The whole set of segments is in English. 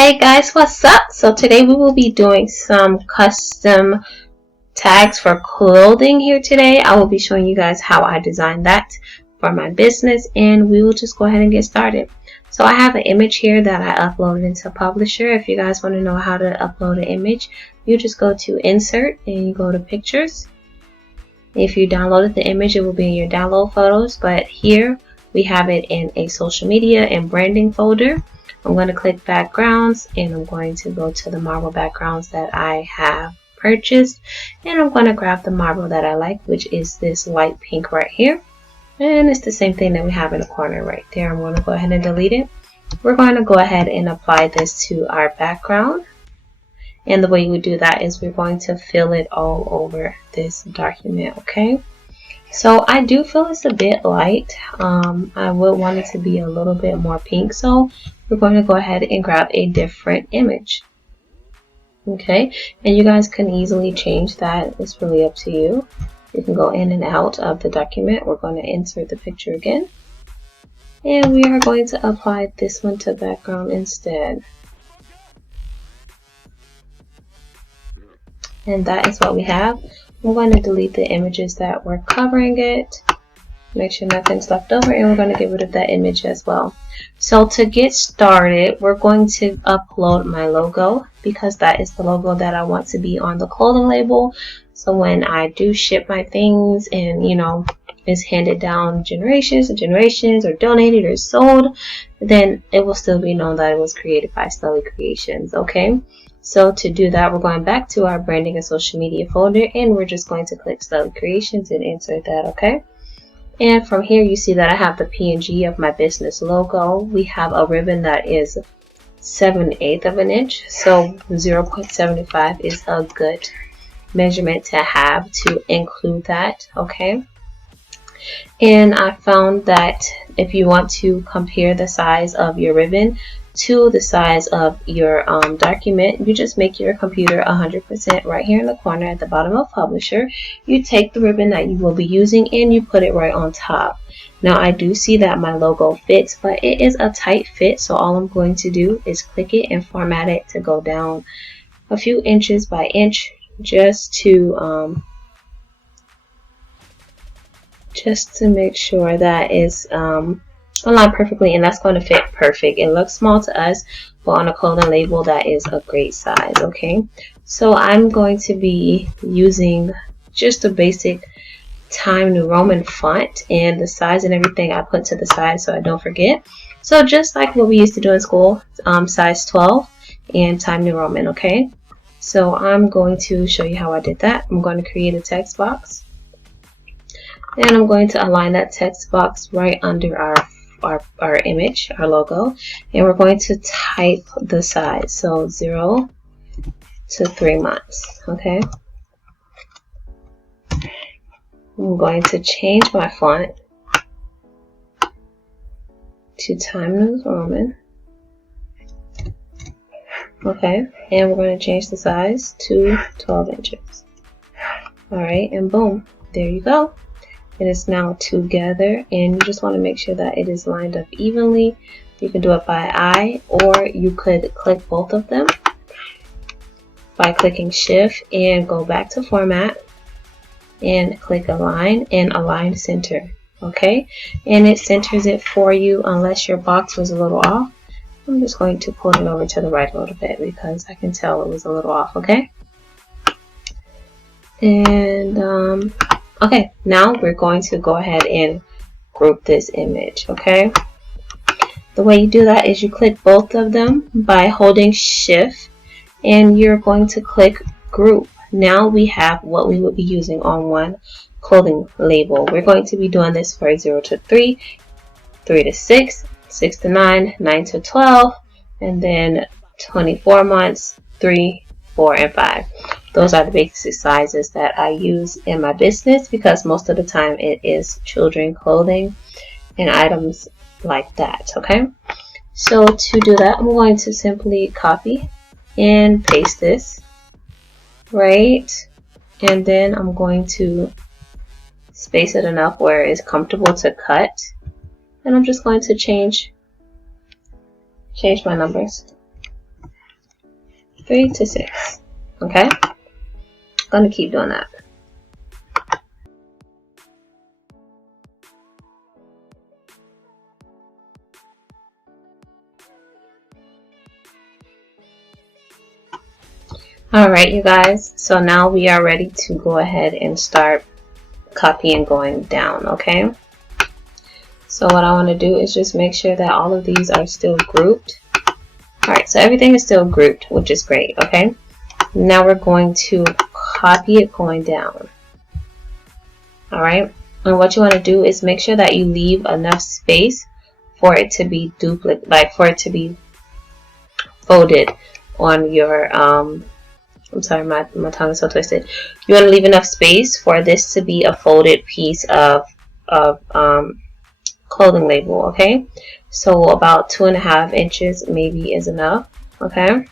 Hey guys, what's up? So today we will be doing some custom tags for clothing here today. I will be showing you guys how I designed that for my business, and we will just go ahead and get started. So I have an image here that I uploaded into Publisher. If you guys want to know how to upload an image, you just go to Insert and you go to Pictures. If you downloaded the image, it will be in your download photos, but here we have it in a social media and branding folder. I'm going to click backgrounds, and I'm going to go to the marble backgrounds that I have purchased, and I'm going to grab the marble that I like, which is this light pink right here, and it's the same thing that we have in the corner right there. I'm going to go ahead and delete it. We're going to go ahead and apply this to our background, and the way you would do that is we're going to fill it all over this document. Okay, so I do feel it's a bit light. I would want it to be a little bit more pink, so we're going to go ahead and grab a different image. Okay, and you guys can easily change that. It's really up to you. You can go in and out of the document. We're going to insert the picture again, and we are going to apply this one to background instead. And that is what we have. I'm going to delete the images that were covering it. Make sure nothing's left over, and we're going to get rid of that image as well. So to get started, we're going to upload my logo, because that is the logo that I want to be on the clothing label. So when I do ship my things and, you know, it's handed down generations and generations, or donated or sold, then it will still be known that it was created by Stelly Creations. Okay, so to do that, we're going back to our branding and social media folder, and we're just going to click Stelly Creations and insert that. Okay, and from here you see that I have the PNG of my business logo. We have a ribbon that is 7/8 of an inch, so 0.75 is a good measurement to have to include that. Okay, and I found that if you want to compare the size of your ribbon to the size of your document, you just make your computer 100% right here in the corner at the bottom of Publisher. You take the ribbon that you will be using and you put it right on top. Now I do see that my logo fits, but it is a tight fit, so all I'm going to do is click it and format it to go down a few inches by inch, just to make sure that is aligned perfectly, and that's going to fit perfect. It looks small to us, but on a clothing label that is a great size. Okay, so I'm going to be using just a basic Times New Roman font, and the size and everything I put to the side so I don't forget. So just like what we used to do in school, size 12 and Times New Roman. Okay, so I'm going to show you how I did that. I'm going to create a text box, and I'm going to align that text box right under our image, our logo, and we're going to type the size, so 0 to 3 months. Okay, I'm going to change my font to Times New Roman. Okay, and we're going to change the size to 12 inches. Alright, and boom, there you go. It is now together, and you just want to make sure that it is lined up evenly. You can do it by eye, or you could click both of them by clicking Shift and go back to Format and click Align and Align Center. Okay, and it centers it for you unless your box was a little off. I'm just going to pull it over to the right a little bit because I can tell it was a little off. Okay, and okay, now we're going to go ahead and group this image. Okay, the way you do that is you click both of them by holding Shift, and you're going to click Group. Now we have what we would be using on one clothing label. We're going to be doing this for 0 to 3, 3 to 6, 6 to 9, 9 to 12, and then 24 months, 3, 4, and 5. Those are the basic sizes that I use in my business, because most of the time it is children clothing and items like that. Okay, so to do that, I'm going to simply copy and paste this, right, and then I'm going to space it enough where it's comfortable to cut, and I'm just going to change my numbers. 3 to 6. Okay, gonna keep doing that. Alright, you guys, so now we are ready to go ahead and start copying going down. Okay, so what I want to do is just make sure that all of these are still grouped. Alright, so everything is still grouped, which is great. Okay, now we're going to copy it going down. Alright, and what you want to do is make sure that you leave enough space for it to be for it to be folded on your I'm sorry, my tongue is so twisted. You want to leave enough space for this to be a folded piece of clothing label. Okay, so about 2.5 inches maybe is enough. Okay.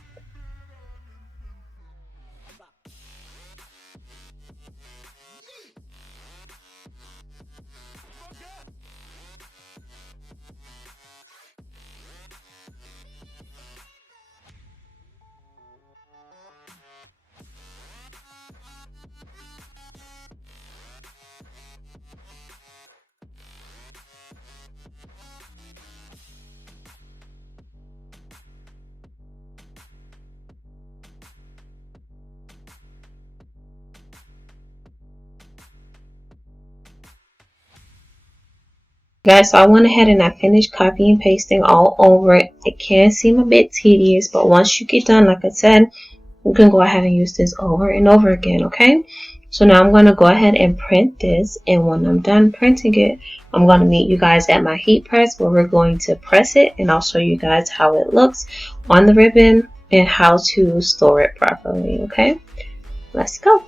Guys, so I went ahead and I finished copying and pasting all over it. It can seem a bit tedious, but once you get done, like I said, you can go ahead and use this over and over again. Okay, so now I'm going to go ahead and print this, and when I'm done printing it, I'm going to meet you guys at my heat press where we're going to press it, and I'll show you guys how it looks on the ribbon and how to store it properly. Okay, let's go.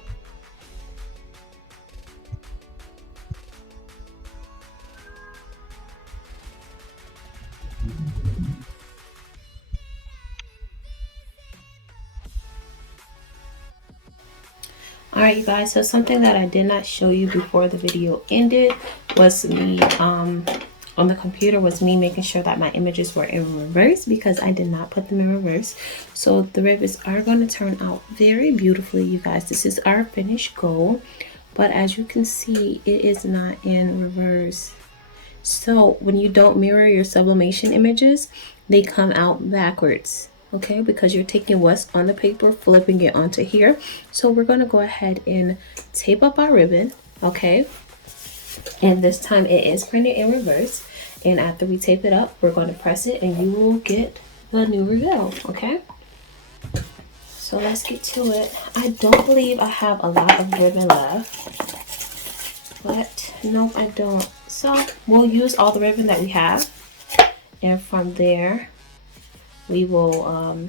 Alright, you guys, so something that I did not show you before the video ended was me on the computer was me making sure that my images were in reverse, because I did not put them in reverse. So the ribbons are going to turn out very beautifully, you guys. This is our finished goal, but as you can see, it is not in reverse. So when you don't mirror your sublimation images, they come out backwards. Okay, because you're taking what's on the paper, flipping it onto here. So we're going to go ahead and tape up our ribbon. Okay, and this time it is printed in reverse, and after we tape it up, we're going to press it and you will get the new reveal. Okay, so let's get to it. I don't believe I have a lot of ribbon left, but no, I don't. So we'll use all the ribbon that we have, and from there we will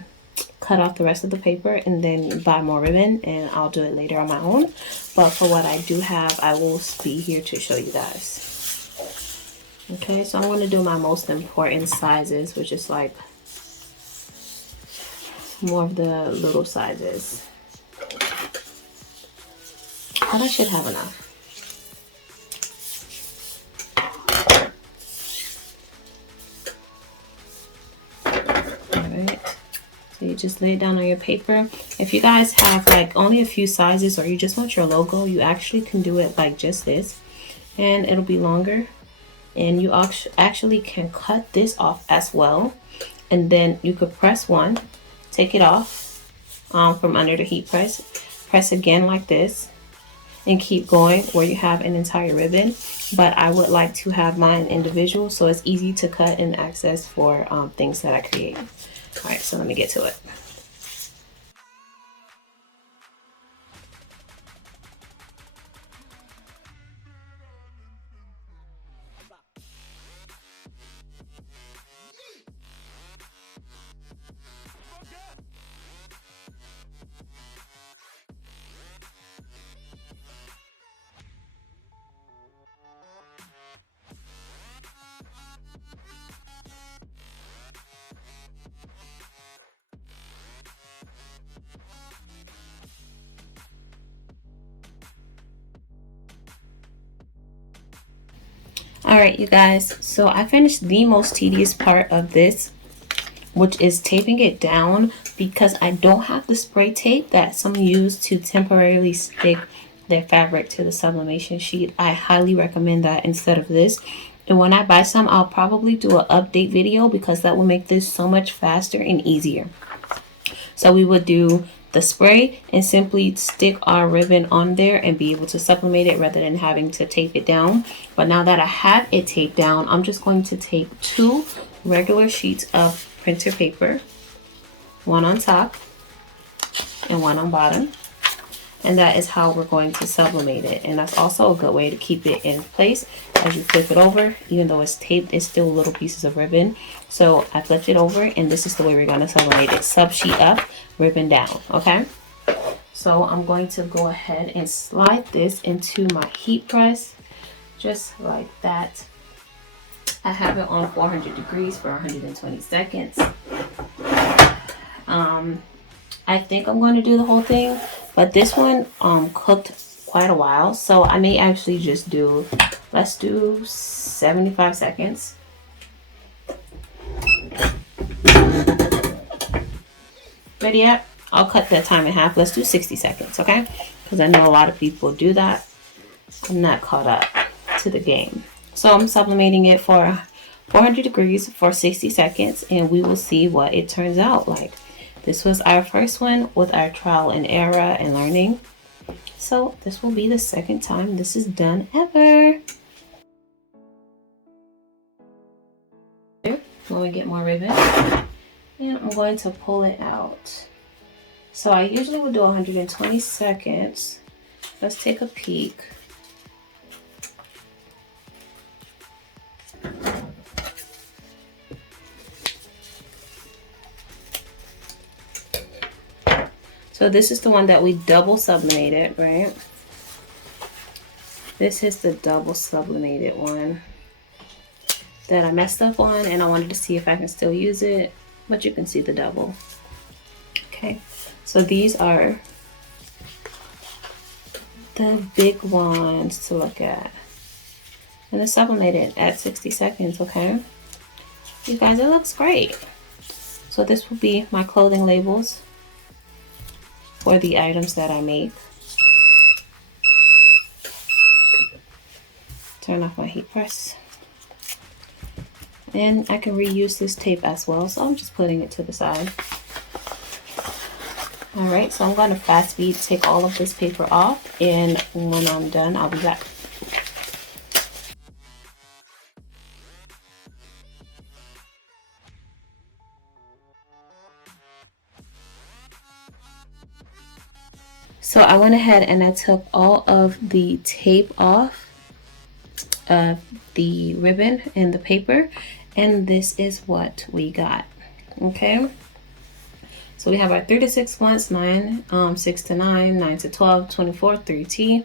cut off the rest of the paper and then buy more ribbon, and I'll do it later on my own. But for what I do have, I will be here to show you guys. Okay, so I'm going to do my most important sizes, which is like more of the little sizes. But I should have enough. So you just lay it down on your paper. If you guys have like only a few sizes, or you just want your logo, you actually can do it like just this, and it'll be longer. And you actually can cut this off as well, and then you could press one, take it off from under the heat press again like this, and keep going where you have an entire ribbon. But I would like to have mine individual, so it's easy to cut and access for things that I create. All right, so let me get to it. All right, you guys, so I finished the most tedious part of this which is taping it down, because I don't have the spray tape that some use to temporarily stick their fabric to the sublimation sheet. I highly recommend that instead of this. And when I buy some, I'll probably do an update video, because that will make this so much faster and easier. So we would do the spray and simply stick our ribbon on there and be able to sublimate it rather than having to tape it down. But now that I have it taped down, I'm just going to tape 2 regular sheets of printer paper, one on top and one on bottom. And that is how we're going to sublimate it. And that's also a good way to keep it in place. As you flip it over, even though it's taped, it's still little pieces of ribbon. So I flipped it over, and this is the way we're going to sublimate it. Sub sheet up, ribbon down, okay? So I'm going to go ahead and slide this into my heat press, just like that. I have it on 400 degrees for 120 seconds. I think I'm going to do the whole thing, but this one cooked quite a while, so I may actually just do, let's do 75 seconds. But yeah, I'll cut that time in half. Let's do 60 seconds, okay? Because I know a lot of people do that. I'm not caught up to the game. So I'm sublimating it for 400 degrees for 60 seconds, and we will see what it turns out like. This was our first one with our trial and error and learning. So this will be the second time this is done ever. When we get more ribbon, and I'm going to pull it out. So I usually would do 120 seconds. Let's take a peek. So this is the one that we double sublimated, right? This is the double sublimated one that I messed up on, and I wanted to see if I can still use it, but you can see the double. Okay, so these are the big ones to look at. And it's sublimated at 60 seconds, okay? You guys, it looks great. So this will be my clothing labels for the items that I make. Turn off my heat press. And I can reuse this tape as well, so I'm just putting it to the side. Alright, so I'm going to fast speed take all of this paper off, and when I'm done, I'll be back. So I went ahead and I took all of the tape off of the ribbon and the paper, and this is what we got. Okay, so we have our 3 to 6 months, 6 to 9, 9 to 12, 24, 3T,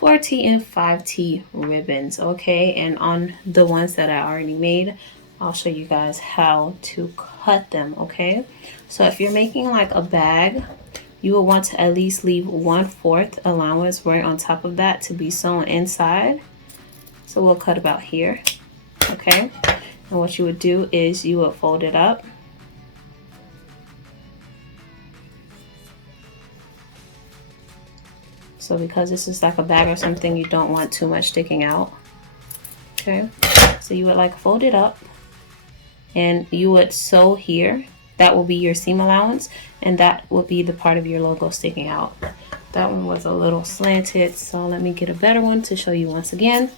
4T, and 5T ribbons. Okay, and on the ones that I already made, I'll show you guys how to cut them. Okay, so if you're making like a bag, you will want to at least leave 1/4 allowance right on top of that to be sewn inside. So we'll cut about here, okay? And what you would do is you would fold it up. So because this is like a bag or something, you don't want too much sticking out, okay? So you would like fold it up, and you would sew here. That will be your seam allowance, and that will be the part of your logo sticking out. That one was a little slanted, so let me get a better one to show you once again.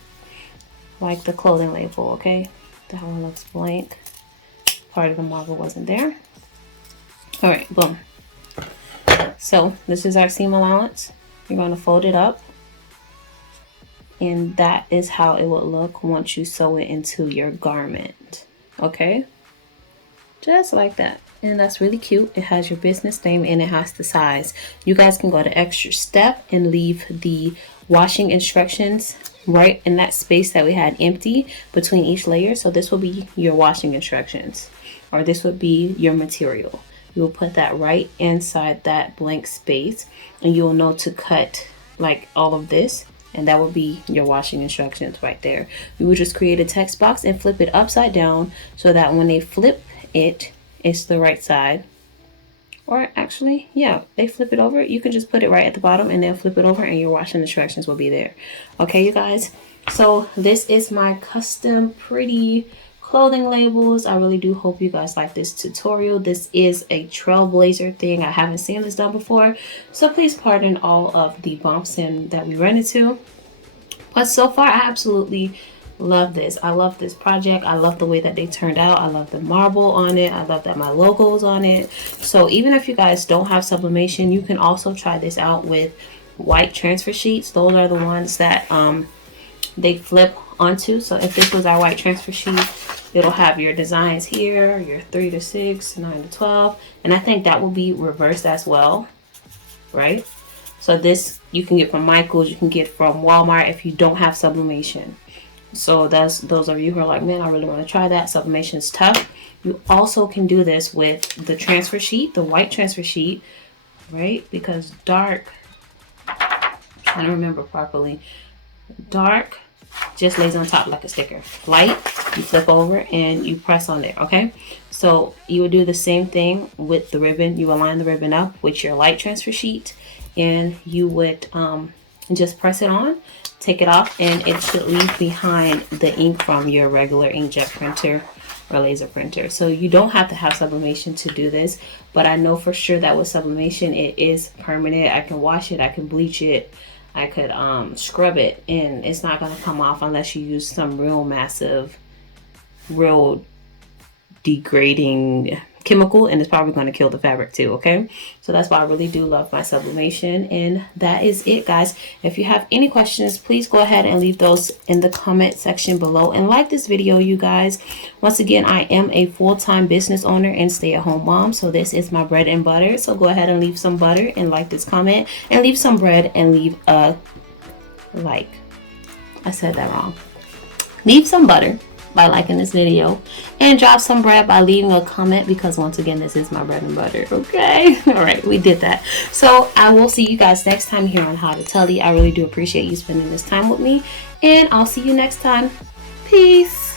Like the clothing label, okay? That one looks blank. Part of the marble wasn't there. All right, boom. So this is our seam allowance. You're going to fold it up, and that is how it would look once you sew it into your garment, okay? Just like that. And that's really cute. It has your business name and it has the size. You guys can go to extra step and leave the washing instructions right in that space that we had empty between each layer. So this will be your washing instructions, or this would be your material. You will put that right inside that blank space, and you will know to cut like all of this, and that will be your washing instructions right there. You will just create a text box and flip it upside down so that when they flip it, it's the right side. Or actually, yeah, they flip it over. You can just put it right at the bottom and then flip it over and your washing instructions will be there. Okay, you guys. So this is my custom pretty clothing labels. I really do hope you guys like this tutorial. This is a trailblazer thing. I haven't seen this done before. So please pardon all of the bumps in that we run into. But so far, I absolutely love this. I love this project. I love the way that they turned out. I love the marble on it. I love that my logo is on it. So even if you guys don't have sublimation, you can also try this out with white transfer sheets. Those are the ones that they flip onto. So if this was our white transfer sheet, it'll have your designs here, your 3 to 6, 9 to 12. And I think that will be reversed as well, right? So this you can get from Michael's, you can get from Walmart if you don't have sublimation. So that's those of you who are like, man, I really want to try that. Sublimation is tough. You also can do this with the transfer sheet, the white transfer sheet, right? Because dark, I'm trying to remember properly, dark just lays on top like a sticker. Light, you flip over and you press on there, okay? So you would do the same thing with the ribbon. You align the ribbon up with your light transfer sheet and you would just press it on, take it off, and it should leave behind the ink from your regular inkjet printer or laser printer. So you don't have to have sublimation to do this, but I know for sure that with sublimation it is permanent. I can wash it, I can bleach it, I could scrub it, and it's not going to come off unless you use some real massive, real degrading chemical, and it's probably going to kill the fabric too. Okay, so that's why I really do love my sublimation. And that is it, guys. If you have any questions, please go ahead and leave those in the comment section below, and like this video, you guys. Once again, I am a full-time business owner and stay-at-home mom, so this is my bread and butter. So go ahead and leave some butter and like this comment, and leave some bread and leave a like. I said that wrong. Leave some butter by liking this video, and drop some bread by leaving a comment, because once again, this is my bread and butter. Okay, all right, we did that. So I will see you guys next time here on How to Telly. I really do appreciate you spending this time with me, and I'll see you next time. Peace.